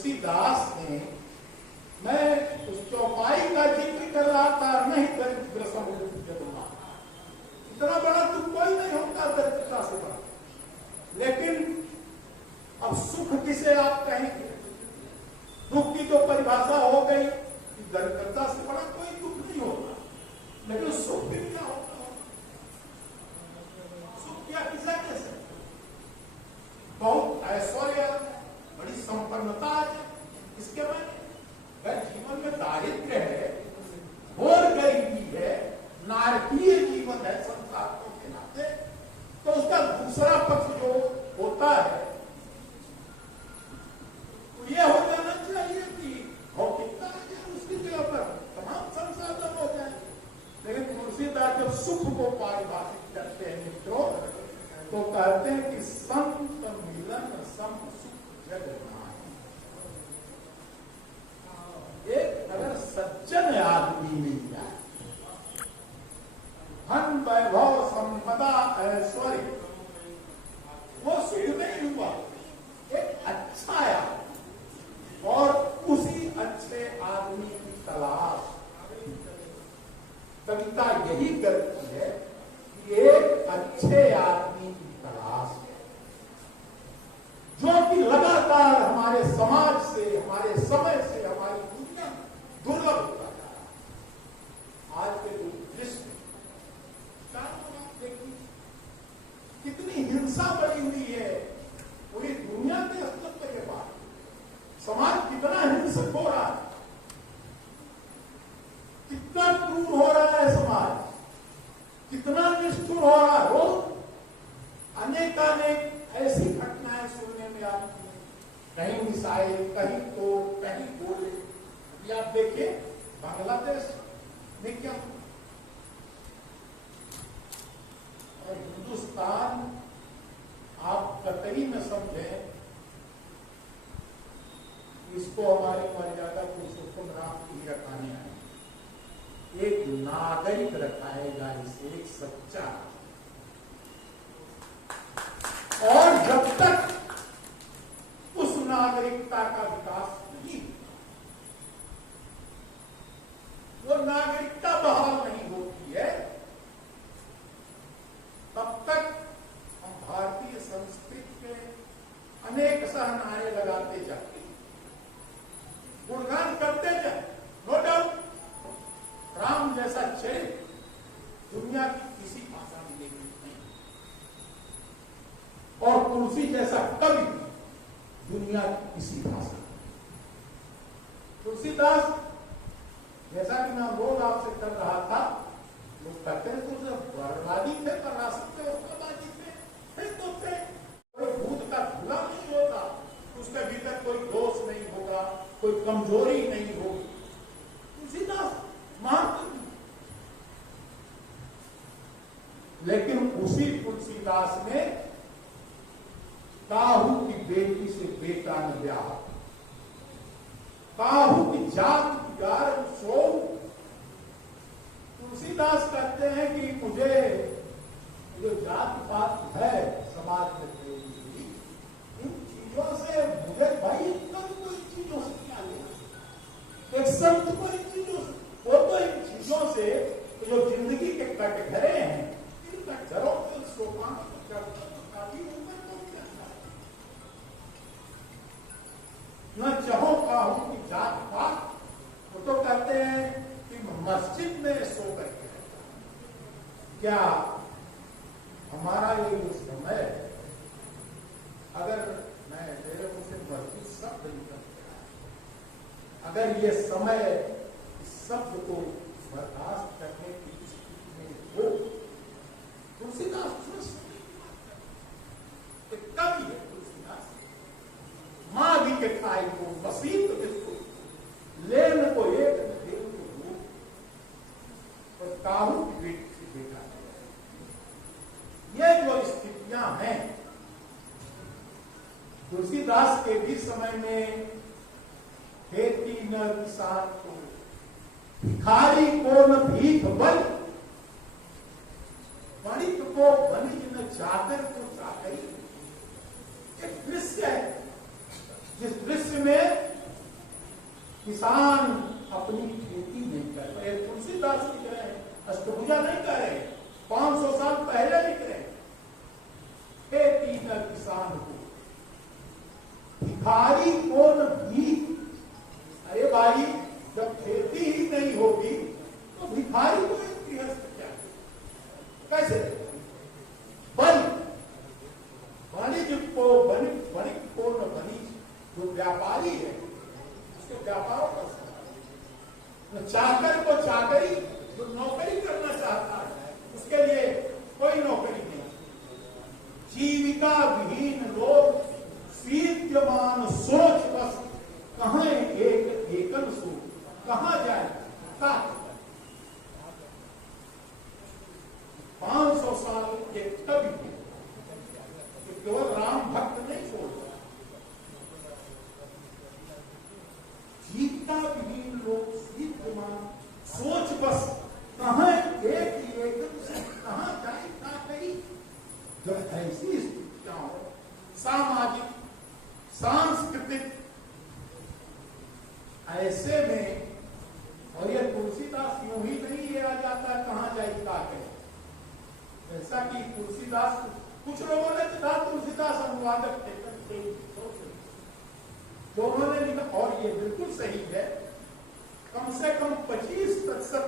तुलसीदास ने, मैं उस चौपाई का जिक्र कर रहा था, नहीं दरिद्र समुद्र, इतना बड़ा दुख कोई नहीं होता दरिद्रता से बड़ा। लेकिन अब सुख किसे आप कहेंगे? दुख की तो परिभाषा हो गई कि दरिद्रता से बड़ा कोई दुख नहीं होता, लेकिन सुख भी क्या होता है? सुख क्या किसे कैसे? बहुत ऐश्वर्य, बड़ी संपन्नता है, इसके मायने अगर जीवन में दारिद्र्य है, घोर गरीबी है, नारकीय जीवन है संसार के नाते, तो उसका दूसरा पक्ष जो होता है तो यह हो जाना चाहिए कि भौतिकता आ जाए, उसकी जगह पर तमाम संसाधन हो जाए। लेकिन तुलसीदास जब सुख को पारिभाषित करते हैं मित्रों, तो कहते हैं कि संत मिलन सम सुख जग नाहि। एक अगर सज्जन आदमी मिल जाए, धन वैभव संपदा ऐश्वर्य, वो सुख नहीं हुआ, एक अच्छा आदमी, और उसी अच्छे आदमी की तलाश। कविता यही करती है कि एक अच्छे आदमी की तलाश है, जो कि लगातार हमारे समाज से, हमारे समय से, हमारी दुनिया में दुर्लभ होता जा रहा है। आज के जो दृश्य देखिए, कितनी हिंसा बढ़ी हुई है पूरी दुनिया के अस्तित्व के बाद। समाज कितना हिंसक हो रहा है, कितना क्रूर हो रहा है समाज, कितना निष्ठुर हो रहा है। रोज अनेकानेक ऐसी घटनाएं सुनने में आती हैं, कहीं मिसाइल, कहीं तो कहीं गोले। अभी आप देखिए बांग्लादेश में क्या, और हिंदुस्तान, आप कतई न समझें, इसको हमारी मर्यादा पुरुषोत्तम राम की रखाने आए। एक नागरिक रखाएगा इसे, एक सच्चा। और जब तक उस नागरिकता का विकास नहीं, वो नागरिकता बहाल नहीं होती है, तब तक हम भारतीय संस्कृति के अनेक सहनारे लगाते जाते, गुणगान करते जाए। नो डाउट राम जैसा चरित्र दुनिया की किसी भाषा में नहीं, और तुलसी जैसा कवि दुनिया की किसी भाषा में। तुलसीदास, जैसा कि मैं रोज आपसे कर रहा था, लोग कहते हैं तो बर्बादी थे, राष्ट्र व्यवस्थावादी थे, तो थे। कोई भूत का धुला नहीं होता, उसके भीतर कोई दोष नहीं होगा, कोई कमजोरी नहीं होगी। तुलसीदास महान, लेकिन उसी तुलसीदास ने काहू की बेटी से बेटा ने ब्याह, काहू की जात गार सो। तुलसीदास कहते हैं कि मुझे जो जात पात है समाज में, इन चीजों से मुझे भाई कोई चीजों से क्या लेना। एक संत को इन चीजों से, वो तो इन चीजों से जो जिंदगी के कटघरे हैं, इन कटघरों के सोपान काफी ऊपर पहुंच जाता है। न चाहो काहू की जात पात, वो तो कहते हैं कि मस्जिद में सो करके रहता। क्या हमारा ये समय, अगर मैं मेरे मुंह से मस्जिद शब्द निकलता है, अगर ये समय इस शब्द को बर्दाश्त करने की स्थिति में हो, तुलसीदास कवि है। तुलसीदास मां भी के खाई को वसीत जिसको लेन को एक देव को दो, और काहू की बेटी से बेटा। ये जो स्थितियां हैं, तुलसीदास के भी समय में खेती न किसान को, भिखारी को न भीख बल, वणिक को वणिक न चाकर को चाकरी। एक दृश्य है जिस दृश्य में किसान अपनी खेती नहीं कर रहे। तुलसीदास लिख रहे हैं, अष्टभुजा नहीं कर रहे, 500 साल पहले लिख रहे हैं। खेती न किसान को भिखारी को न भीख। अरे भाई, जब खेती ही नहीं होगी तो भिखारी को एक गृहस्थ क्या कैसे? वाणिज्य को वणिक को न वणिज, जो व्यापारी है उसके व्यापार कर सकता है। चाकर को चाकरी, जो नौकरी करना चाहता है उसके लिए कोई नौकरी नहीं। जीविका विहीन लोग विद्यमान सोच बस, कहां एकल सोच, कहां जाए? 500 साल के कवि केवल राम भक्त नहीं छोड़ता। जीविका विहीन लोग विद्यमान सोच बस, कहां कहां जाए? क्या कही? जब ऐसी स्थितियां हो, सामाजिक सांस्कृतिक, ऐसे में, और ये तुलसीदास यूं ही नहीं लिया जाता कहां जाए क्या कहे। ऐसा कि तुलसीदास, कुछ लोगों ने कहा तुलसीदास अनुवादक थे, जो उन्होंने लिखा, और ये बिल्कुल सही है, कम से कम 25%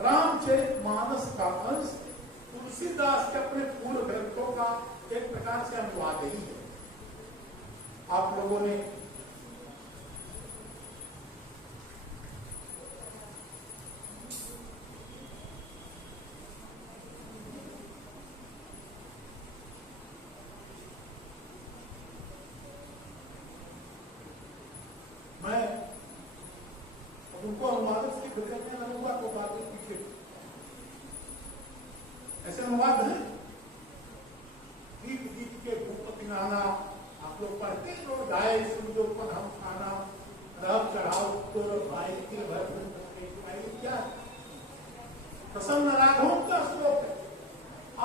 रामचरितमानस का अंश तुलसीदास के अपने पूर्व ग्रंथों का एक प्रकार से अनुवाद ही है। आप लोगों ने मैं उनको अनुवादक से खिदमत में लगूंगा तो बात पीछे ऐसे अनुवाद है। गीत गीत के भूपति नाना, आप लोग पढ़ते हैं, लोग गाय सुन पर हम खाना रब चढ़ाओ तो भाई के भर क्या प्रसन्न राघव का श्लोक है।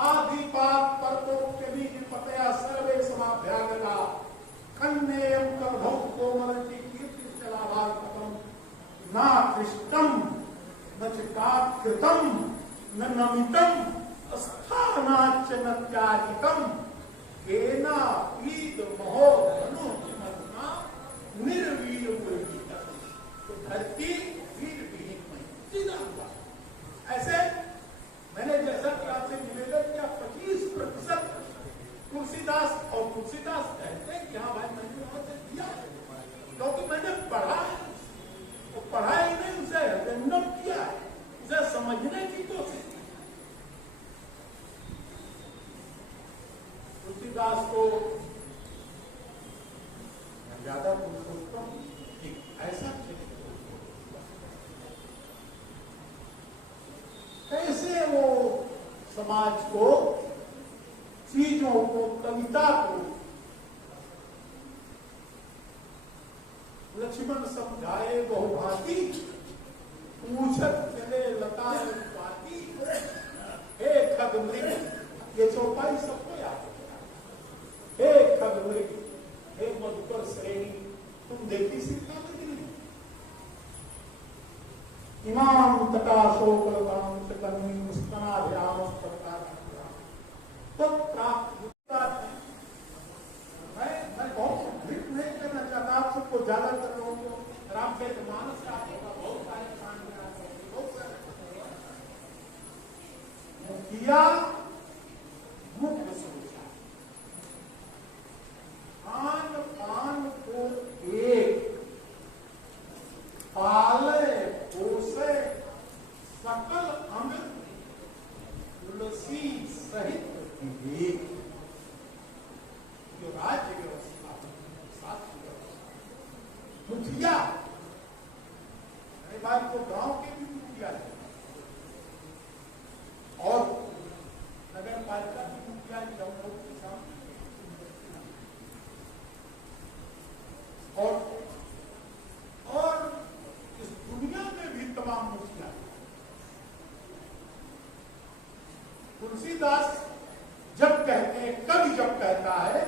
आदि पाप परपोक्ष बीज पतया सर्वे समाभ्यागता कन्नेयम करधौ कोमलति कीर्ति चलाभागतम ना कृष्टम न चिताकृतम न नमितम स्थानाच्च न त्यागितम केना पीत महो धनु मधुना निर्वीर मुर्गीता। तो धरती वीर विहीन में सीधा हुआ। ऐसे मैंने जैसा कि आपसे निवेदन किया 25% तुलसीदास, और तुलसीदास कहते हैं कि हाँ भाई मैंने वहां से दिया क्योंकि मैंने पढ़ा है, तो पढ़ा ही नहीं, उसे हृदयंगम किया है, उसे समझने की कोशिश की। तुलसीदास को ज्यादा सोचता हूं कि ऐसा कैसे वो समाज को, चीजों को, कविता को लक्ष्मण समझाए बहुभांति, पूछत चले लता पाती, हे खग मृग। ये चौपाई सबको याद है। हे खग मृग, हे मधुकर श्रेणी, तुम देखी सीता में इमाम तटा शोकलताम सकर्मी मुस्तनाभ्याम प्रकार तो प्राप्त। मैं बहुत उद्धृत नहीं करना चाहता, आप सबको ज्यादातर लोगों को रामचरितमानस का बहुत सारे मुखिया मुख्य सोचा, खान पान को एक पाले पोसे सकल अंग तुलसी सहित विवेक। जो राज्य व्यवस्था, शास्त्र व्यवस्था, मुखिया, बात को गांव के भी मुखिया है और नगर पालिका की मुखिया और इस दुनिया में भी तमाम मुखिया। तुलसीदास जब कहते हैं, कवि जब कहता है,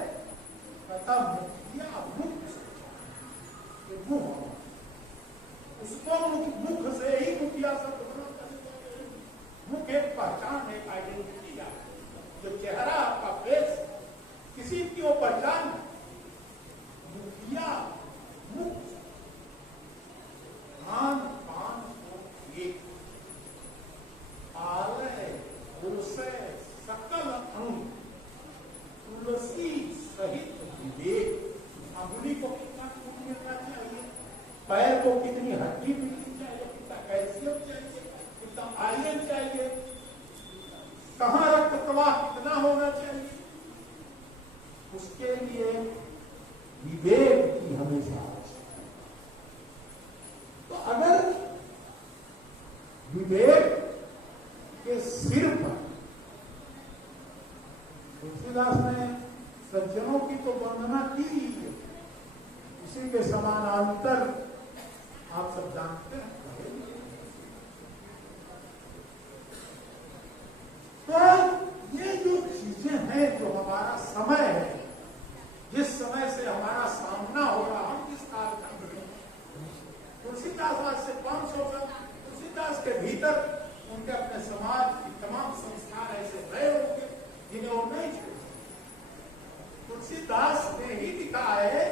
कहता मुखिया मुख्य कितनी हड्डी पीनी चाहिए, कितना कैल्शियम चाहिए, कितना आयरन चाहिए, कहाँ रक्त प्रवाह कितना होना चाहिए, उसके लिए विवेक की हमेशा आवश्यकता है। तो अगर विवेक के सिर पर तुलसीदास ने सज्जनों की तो वंदना की ही है, उसी के समानांतर आप सब जानते हैं। तो ये जो चीजें हैं, जो हमारा समय है, जिस समय से हमारा सामना हो रहा, हम किस कालखंड में, तुलसीदास आज से 500 साल तुलसीदास के भीतर उनके अपने समाज की तमाम संस्कार ऐसे रहे होंगे जिन्हें वो नहीं छोड़। तुलसीदास ने ही लिखा है